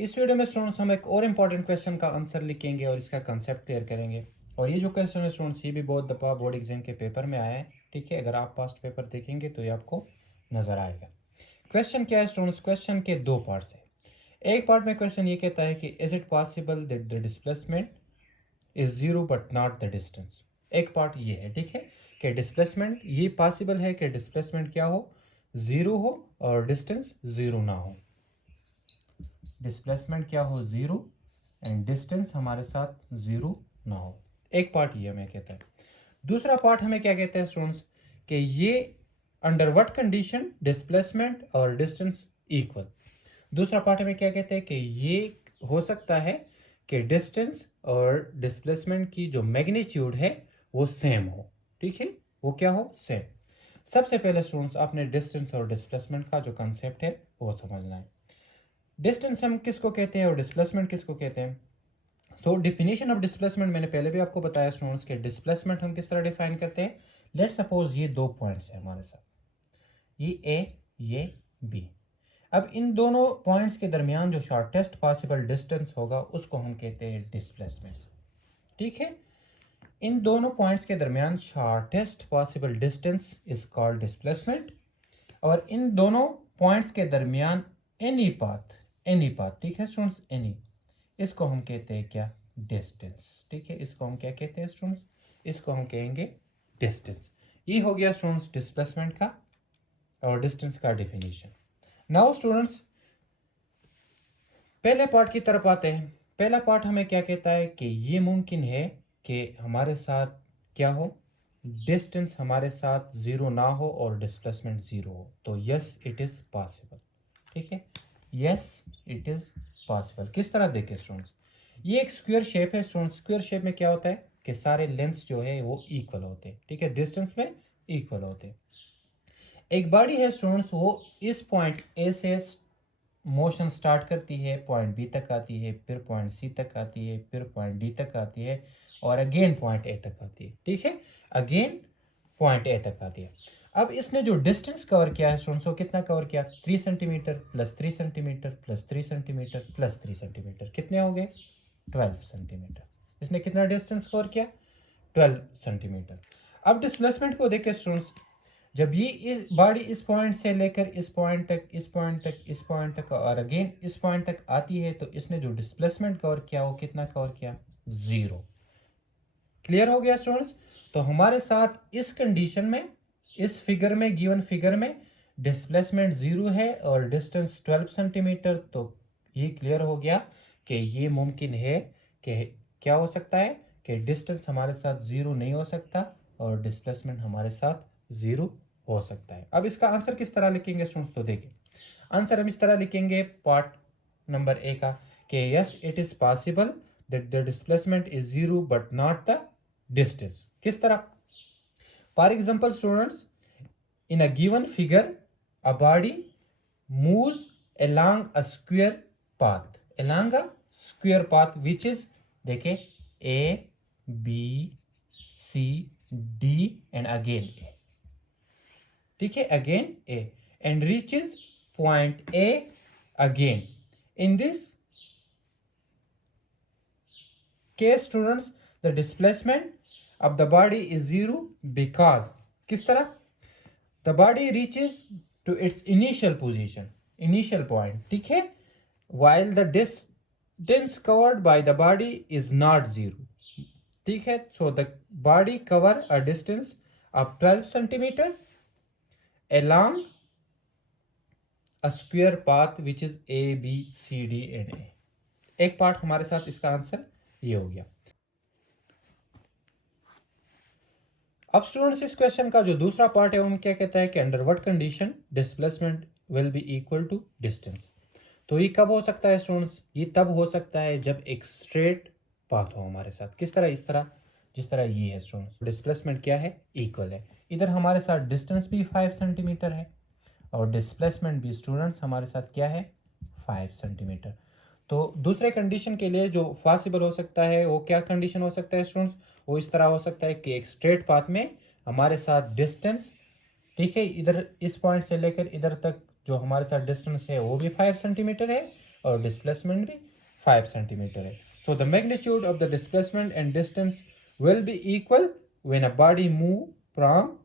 इस वीडियो में स्टूडेंट्स हम एक और इम्पॉर्टेंट क्वेश्चन का आंसर लिखेंगे और इसका कंसेप्ट क्लियर करेंगे। और ये जो क्वेश्चन है स्टूडेंट्स, ये भी बहुत दफ़ा बोर्ड एग्जाम के पेपर में आया है। ठीक है, अगर आप पास्ट पेपर देखेंगे तो ये आपको नजर आएगा। क्वेश्चन क्या है स्टूडेंट्स? क्वेश्चन के दो पार्ट्स है। एक पार्ट में क्वेश्चन ये कहता है कि is it possible that the displacement is zero but not the distance. एक पार्ट ये है, ठीक है, कि डिस्प्लेसमेंट ये पॉसिबल है कि डिस्प्लेसमेंट क्या हो, जीरो हो और डिस्टेंस जीरो ना हो। डिस्प्लेसमेंट क्या हो, जीरो, एंड डिस्टेंस हमारे साथ जीरो ना हो। एक पार्ट ये हमें कहता है। दूसरा पार्ट हमें क्या कहता है स्टूडेंट्स, कि ये अंडर व्हाट कंडीशन डिस्प्लेसमेंट और डिस्टेंस इक्वल। दूसरा पार्ट हमें क्या कहते हैं कि ये हो सकता है कि डिस्टेंस और डिस्प्लेसमेंट की जो मैग्नीट्यूड है वो सेम हो। ठीक है, वो क्या हो, सेम। सबसे पहले स्टूडेंट्स आपने डिस्टेंस और डिस्प्लेसमेंट का जो कंसेप्ट है वो समझना है। डिस्टेंस हम किसको कहते हैं और डिस्प्लेसमेंट किसको कहते हैं? सो डिफिनेशन ऑफ डिस्प्लेसमेंट मैंने पहले भी आपको बताया स्टूडेंट्स के डिस्प्लेसमेंट हम किस तरह डिफाइन करते हैं। लेट्स सपोज ये दो पॉइंट्स है हमारे साथ, ये ए, ये बी। अब इन दोनों पॉइंट्स के दरमियान जो शॉर्टेस्ट पॉसिबल डिस्टेंस होगा उसको हम कहते हैं डिस्प्लेसमेंट। ठीक है, इन दोनों पॉइंट्स के दरमियान shortest possible distance is called displacement. और इन दोनों पॉइंट्स के दरमियान एनी पाथ, ठीक है स्टूडेंट्स, एनी, इसको हम कहते हैं क्या, डिस्टेंस। ठीक है, इसको हम क्या कहते हैं स्टूडेंट्स, इसको हम कहेंगे डिस्टेंस। ये हो गया स्टूडेंट्स डिस्प्लेसमेंट का और डिस्टेंस का डिफिनेशन। नाउ स्टूडेंट्स पहले पार्ट की तरफ आते हैं। पहला पार्ट हमें क्या कहता है कि ये मुमकिन है कि हमारे साथ क्या हो, डिस्टेंस हमारे साथ जीरो ना हो और डिस्प्लेसमेंट जीरो हो। तो यस इट इज पॉसिबल। ठीक है, यस इट इज पॉसिबल। किस तरह देखें स्टूडेंट्स, ये एक स्क्वायर शेप है स्टूडेंट्स। स्क्वायर शेप में क्या होता है कि सारे लेंथ्स जो है वो इक्वल होते हैं। ठीक है, डिस्टेंस में इक्वल होते हैं। एक बॉडी है स्टूडेंट्स, वो इस पॉइंट ए से मोशन स्टार्ट करती है, पॉइंट बी तक आती है, फिर पॉइंट सी तक आती है, फिर पॉइंट डी तक आती है और अगेन पॉइंट ए तक आती है। ठीक है, अगेन पॉइंट ए तक आती है। अब इसने जो डिस्टेंस कवर किया है स्टूडेंट्स, वो कितना कवर किया, 3 centimetre plus 3 centimetre plus 3 centimetre plus 3 centimetre, कितने हो गए, 12 सेंटीमीटर। इसने कितना डिस्टेंस कवर किया, 12 सेंटीमीटर। अब डिस्प्लेसमेंट को देखें स्टूडेंट्स, जब ये इस बॉडी इस पॉइंट से लेकर इस पॉइंट तक, इस पॉइंट तक, इस पॉइंट तक और अगेन इस पॉइंट तक आती है, तो इसने जो डिस्प्लेसमेंट कवर किया वो कितना कवर किया, जीरो। क्लियर हो गया स्टूडेंट्स? तो हमारे साथ इस कंडीशन में, इस फिगर में, गिवन फिगर में डिस्प्लेसमेंट जीरो है और डिस्टेंस 12 सेंटीमीटर। तो ये क्लियर हो गया कि ये मुमकिन है कि क्या हो सकता है कि डिस्टेंस हमारे साथ जीरो नहीं हो सकता और डिस्प्लेसमेंट हमारे साथ जीरो हो सकता है। अब इसका आंसर किस तरह लिखेंगे स्टूडेंट्स, तो देखिए आंसर हम इस तरह लिखेंगे पार्ट नंबर ए का, कि yes it is possible that the displacement is zero but not the distance. किस तरह, for example students, in a given figure a body moves along a square path, along a square path which is, देखें, a b c d and again a, ठीक है, again A, and reaches point A again. In this case students the displacement of the body is zero because, किस तरह, the body reaches to its initial position, initial point. ठीक है, while the distance covered by the body is not zero. ठीक है, so the body cover a distance of 12 centimeter along a square path which is A, B, C, D and A. एक part हमारे साथ इसका answer ये हो गया। अब स्टूडेंट्स इस क्वेश्चन का जो दूसरा पार्ट है वो क्या कहता है कि under what condition displacement will be equal to distance. तो ये कब हो सकता है स्टूडेंट्स, ये तब हो सकता है जब एक स्ट्रेट पाथ हो हमारे साथ। किस तरह, इस तरह, जिस तरह ये है स्टूडेंट्स, डिस्प्लेसमेंट क्या है, इक्वल है। इधर हमारे साथ डिस्टेंस भी 5 सेंटीमीटर है और डिस्प्लेसमेंट भी स्टूडेंट्स हमारे साथ क्या है, 5 सेंटीमीटर। तो दूसरे कंडीशन के लिए जो पॉसिबल हो सकता है वो क्या कंडीशन हो सकता है स्टूडेंट्स, वो इस तरह हो सकता है कि एक स्ट्रेट पाथ में हमारे साथ डिस्टेंस, ठीक है, इधर इस पॉइंट से लेकर इधर तक जो हमारे साथ डिस्टेंस है वो भी 5 सेंटीमीटर है और डिस्प्लेसमेंट भी 5 सेंटीमीटर है। So the magnitude of the displacement and distance will be equal when a body move from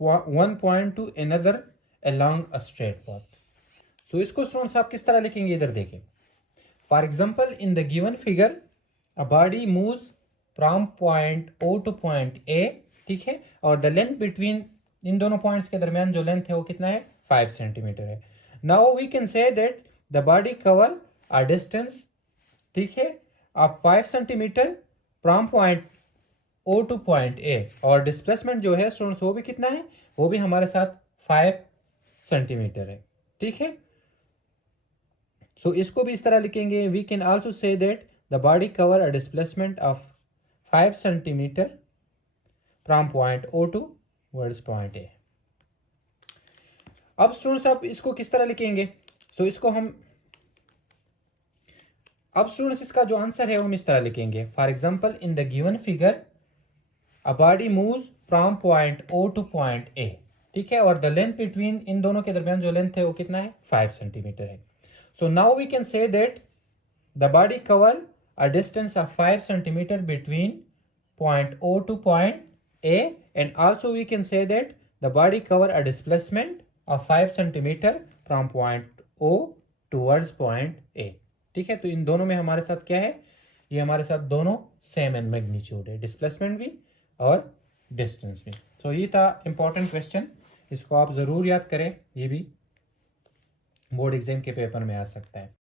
one point to another along a straight path. So इसको स्टूडेंट्स आप किस तरह लिखेंगे, इधर देखें। For example in the given figure a body moves from point O to point A, ठीक है, और द लेंथ बिटवीन इन दोनों पॉइंट्स के दरमियान जो लेंथ है वो कितना है, 5 सेंटीमीटर है। Now we can say that the body cover a distance, ठीक है, of 5 centimetre from point O to point A, और डिस्प्लेसमेंट जो है स्टूडेंट्स वो भी कितना है, वो भी हमारे साथ 5 सेंटीमीटर है, ठीक है। सो इसको भी इस तरह लिखेंगे, we can also say that the body cover a displacement of 5 centimetre from point O towards point A. अब स्टूडेंट्स आप इसको किस तरह लिखेंगे, सो इसको हम अब स्टूडेंट्स इसका जो आंसर है वो हम इस तरह लिखेंगे। For example in the given figure a body moves from point O to point A, ठीक है, और द लेंथ बिटवीन इन दोनों के दरमियान जो लेंथ है वो कितना है, 5 सेंटीमीटर है। So now we can say that the body cover a distance of 5 centimetre between point O to point A, and also we can say that the body cover a displacement of 5 centimetre from point O towards point A, ठीक है। तो इन दोनों में हमारे साथ क्या है, ये हमारे साथ दोनों सेम एंड मैग्नीट्यूड है, डिस्प्लेसमेंट भी और डिस्टेंस भी। सो ये था इंपॉर्टेंट क्वेश्चन, इसको आप ज़रूर याद करें, ये भी बोर्ड एग्जाम के पेपर में आ सकता है।